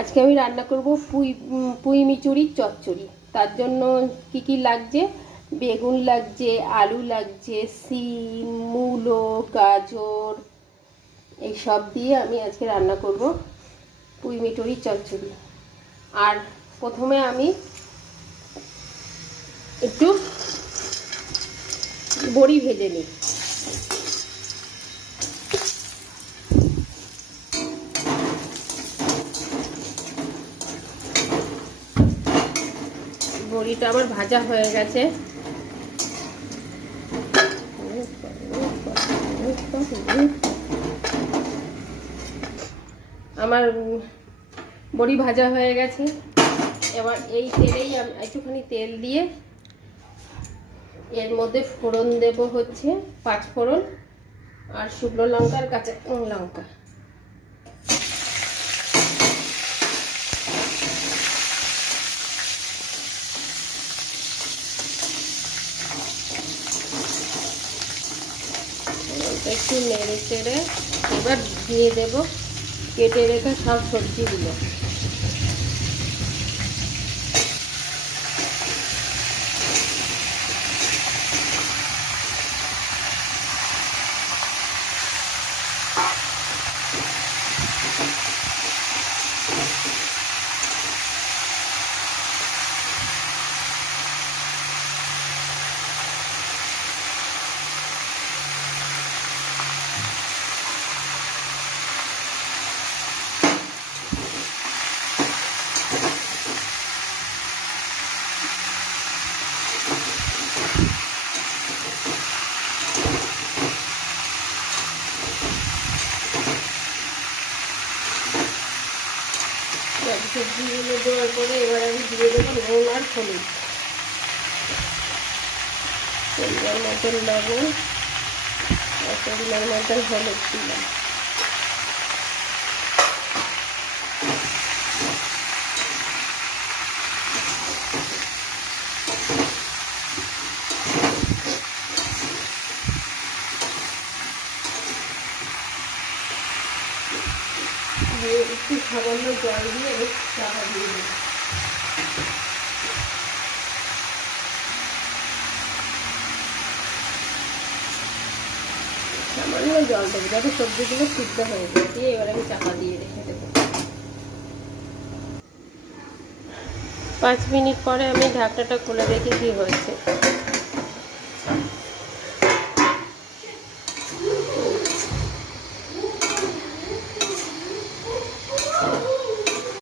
আজকে আমি রান্না করব পুঁই মিচুরির চচ্চড়ি। তার জন্য কি কি লাগছে, বেগুন লাগছে, আলু লাগছে, সিম, মূলো, গাজর, এই সব দিয়ে আমি আজকে রান্না করব পুঁই মিচুরির চচ্চড়ি। আর প্রথমে আমি একটু বড়ি ভেজে নিই। বড়িটা আমার ভাজা হয়ে গেছে। আমার বড়ি ভাজা হয়ে গেছে। এবার এই তেলেই আমি একটুখানি তেল দিয়ে এর মধ্যে ফোড়ন দেব হচ্ছে 5 ফোড়ন আর শুকনো লঙ্কা আর কাঁচা লঙ্কা। একটু নেড়ে চেড়ে এবার দিয়ে দেব কেটে রেখে সব সবজিগুলো। সবজিগুলো দেওয়ার পরে এবার আমি দিয়ে দেবো নুন আর হলুদ, পরিমাণ মতন লবণ, পরিমাণ মতন হলুদ দিলাম। একটু সামান্য জল দিয়ে চাপা দিয়ে দেবো। সামান্য জল দেবো যাতে সবজিগুলো সিদ্ধ হয়ে যায়। দিয়ে এবার আমি চাপা দিয়ে রেখে দেবো। 5 মিনিট পরে আমি ঢাকনাটা খুলে দেখি কি হয়েছে।